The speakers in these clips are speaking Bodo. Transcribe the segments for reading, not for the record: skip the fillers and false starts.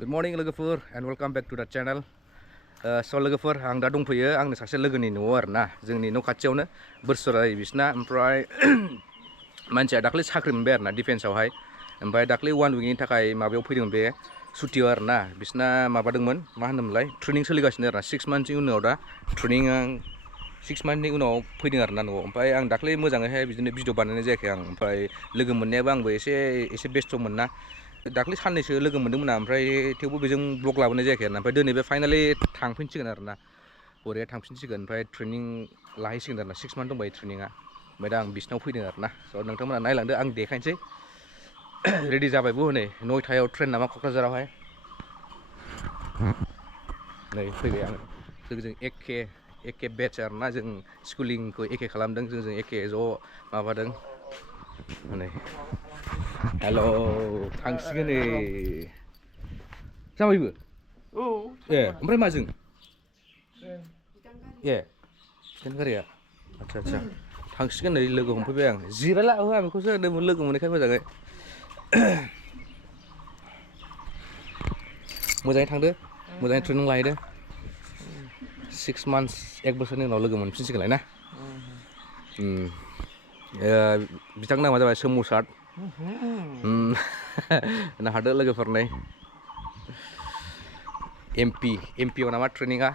Good morning लोगोफोर and welcome back to the channel. लोगोफोर आं दा दंफैयो आंनो सासे लोगोनि न'आव आरोना जोंनि न' खाथियावनो बोरसोराय बिसना ओमफ्राय मानसिया दाख्लै साख्रि मोनबाय आरोना डिफेन्सआवहाय ओमफ्राय दाख्लै 1 उइकनि थाखाय माबायाव फैदों बे सुटियाव आरोना बिसना माबादोंमोन मा होनोमोनलाय ट्रेनिं सोलिगासिनो आरोना 6 मान्थनि उनाव दा ट्रेनिंआ 6 मान्थनि उनाव फैदों आरोना न'आव ओमफ्राय आं दाख्लै मोजाङैहाय बिदिनो भिडिअ बानायनाय जायाखै आं ओमफ्राय लोगो मोननायाबो आंबो एसे बेस्थ'मोन ना दाख्लै साननैसो लोगो मोनदोंमोन ओमफ्राय थेवबो बेजों ब्लग लाबोनाय जायाखै आरोना ओमफ्राय दिनै बे फाइनालि थांफिनसिगोन आरोना बरिया थांफिनसिगोन ओमफ्राय ट्रेनिं लाहैसिगोन आरोना 6 मान्थ दंबायो ट्रेनिंआ ओमफ्राय दा आं बिसिनाव फैदों आरोना स' नोंथांमोना नायलांदो आं देखायनोसै रेडि जाबायबो हनै 9टायाव ट्रेन नामा क'क्राझारावहाय नै फैबाय आङो लोगोजों एखे बेटच आरोना जों स्कुलिंखौ एखे खालामदों जों एखे ज' माबादों नै हेल' थांसिगोन नै जाबायबो औ ए ओमफ्राय माजों ए बिथांनि गारिया आदसा थांसिगोन नै लोगो हमफैबाय आं जिरायला आं बेखौसो होनदोंमोन लोगो मोननायखाय मोजाङै थांदो मोजाङै ट्रेनिं लाहैदो 6 मान्थस 1 बोसोरनि उनाव लोगो मोनफिनसिगोनलाय ना बिथांनि नामा जाबाय सोमावसार हादो लोगोफोर नै एमपिआव नामा ट्रेनिंआ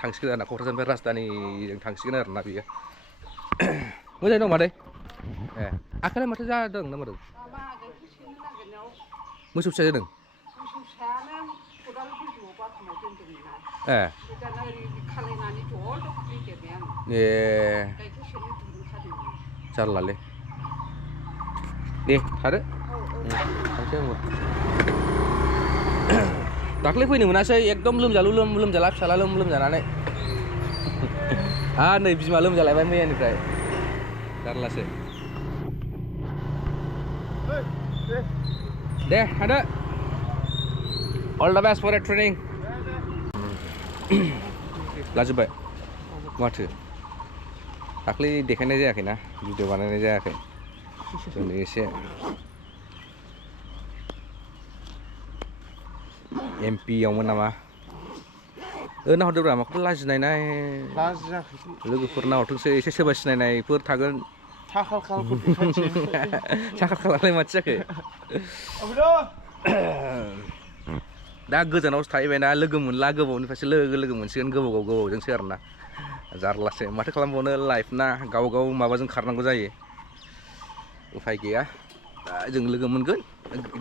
थांसिगोन आरोना क'क्राझारनिफ्राय राजधानिजों थांसिगोन आरोना बियो मोजाङै दं मादै ए आखाइलाय माथो जादों ना मादों मोसौ फिसा जादों मोसौ फिसायानो खदाल गोजौआव बाथामाव दोनदोंमोन ना ए दाना ओरै खालायनानै दल खुबैदेरबाय आङो ए गाइखेर सेरनो दुरुंखादोंमोन जारलालै दे थादो थांसै आंबो दाख्लै फैनो मोनासै एकदम लोमजाला फिसाला लोमजानानै नै बिमा लोमजालायबाय मैयानिफ्राय जारलासो दे थादो all the best for the training लाजोब्बाय माथो दाख्लै देखायनाय जायाखै ना भिडिअ बानायनाय जायाखै जोंनो एसे एमपिआवमोन नामा नाहरदोब्रा माखौबा लाजिनाय लोगोफोर नाहरथोंसै एसे सोरबा सिनायनायफोर थागोन साखालाय माथो जाखो दा गोजानावसो थाहैबायना लोगो मोनला गोबावनिफ्रायसो लोगो मोनसिगोन गोबावजोंसो आरोना जारलासो माथो खालामबावनो लाइफ ना गाव माबाजों खारनांगौ जायो उफाय गैया दा जों लोगो मोनगोन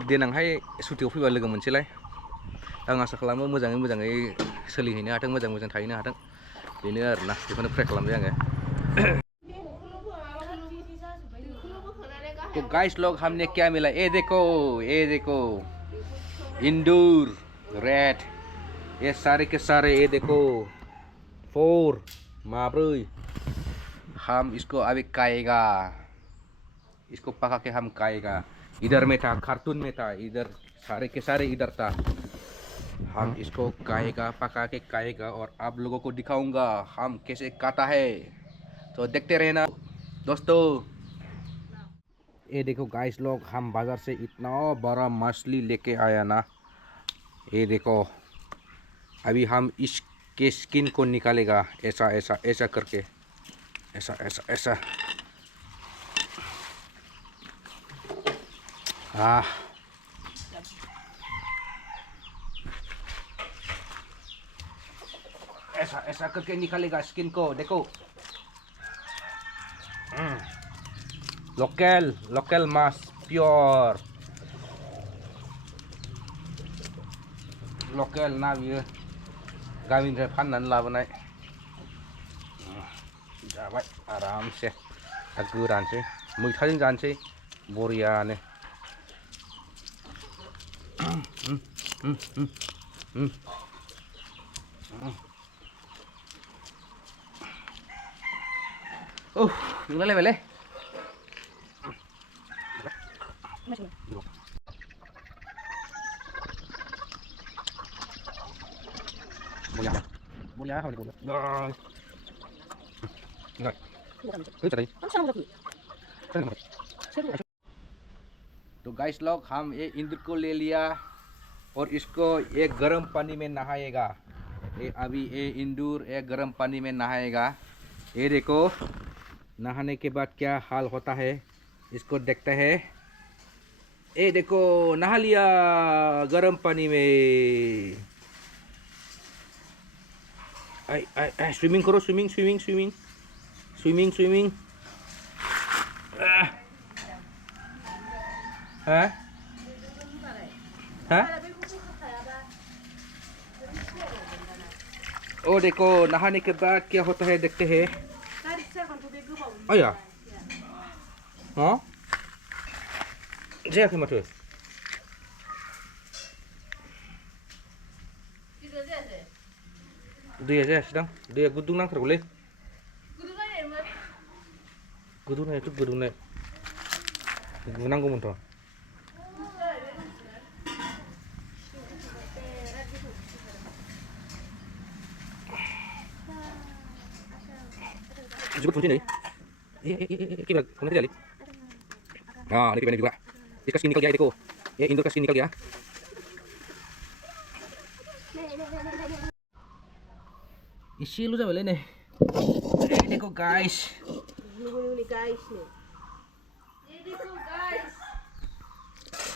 देनांहाय सुटियाव फैबा लोगो मोनसैलाय आं आसा खालामो मोजाङै सोलिहैनो हाथों मोजां थाहैनो हाथों बेनो आरोना बेखौनो प्रे खालामबाय आङो तो गाइस लोग हमने क्या मिला ये देखो इंदूर रेड ये सारे के सारे ये देखो 4 माब्रै हम इसको अभी खाएगा इसको पका के हम खाएगा इधर में था कार्टून में था इधर सारे के सारे इधर था हम इसको खाएगा पका के खाएगा और आप लोगों को दिखाऊंगा हम कैसे खाता है तो देखते रहना दोस्तों ये देखो गाइस लोग हम बाजार से इतना बड़ा मछली लेके आया ना ये देखो अभी हम इसके स्किन को निकालेगा ऐसा करके ऐसा ऐसा करके निकालेगा स्किन को देखो लोकल मास प्योर लोकल ना बियो गामिनिफ्राय फाननानै लाबोनाय जाबाय आरामसे दा गोरानसै मैथाजों जानोसै बरियानो नोंलायलायबायलै boliah तो गाइस लोग हम ये इंद्र को ले लिया और इसको एक गर्म पानी में नहाएगा। ये अभी ये इंदूर एक गर्म पानी में नहाएगा। ये देखो नहाने के बाद क्या हाल होता है, इसको देखते हैं। ये देखो नहा लिया गर्म पानी में। आई स्विमिंग करो, swimming swimming swimming swimming swimming. हाँ हाँ। ओ देखो नहाने के बाद क्या होता है देखते हैं। अया हाँ जायाखै माथो। दैया जायासै दां, दैया गुदुं नांथारगौलै। गुदुंनायाथ' गुदुंनाय गुनांगौमोनथ'। Jemput kunci nih. Kita kena jadi. Nah, ini juga. Diskas sini kali ya, Deko. Ya, Indo kas sini kali ya. Isi lu जाबायलै नै। देखो गाइस।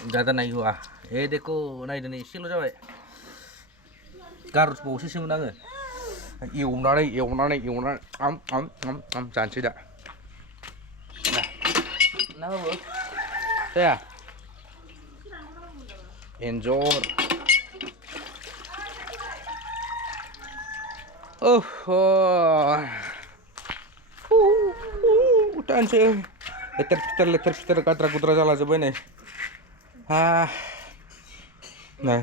ज़्यादा नहीं हुआ। ये देखो नायदो नै इसेल' जाबाय। गारबावसोमोन आङो। एवनानै जानोसै दा। ना बाबु जाया एन्जर। जानोसै लेथेर फिथेर गाद्रा गुद्रा जालाजोब्बाय नै। नै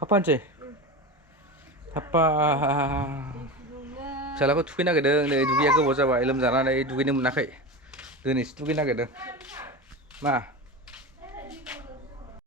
हाबफानोसै हाबफा। फिसालाखौ थुखैनो नागिरदों नै, दुगैया गोबाव जाबाय लोमजानानै दुगैनो मोनाखै, दिनैसो दुगैनो नागिरदों। मा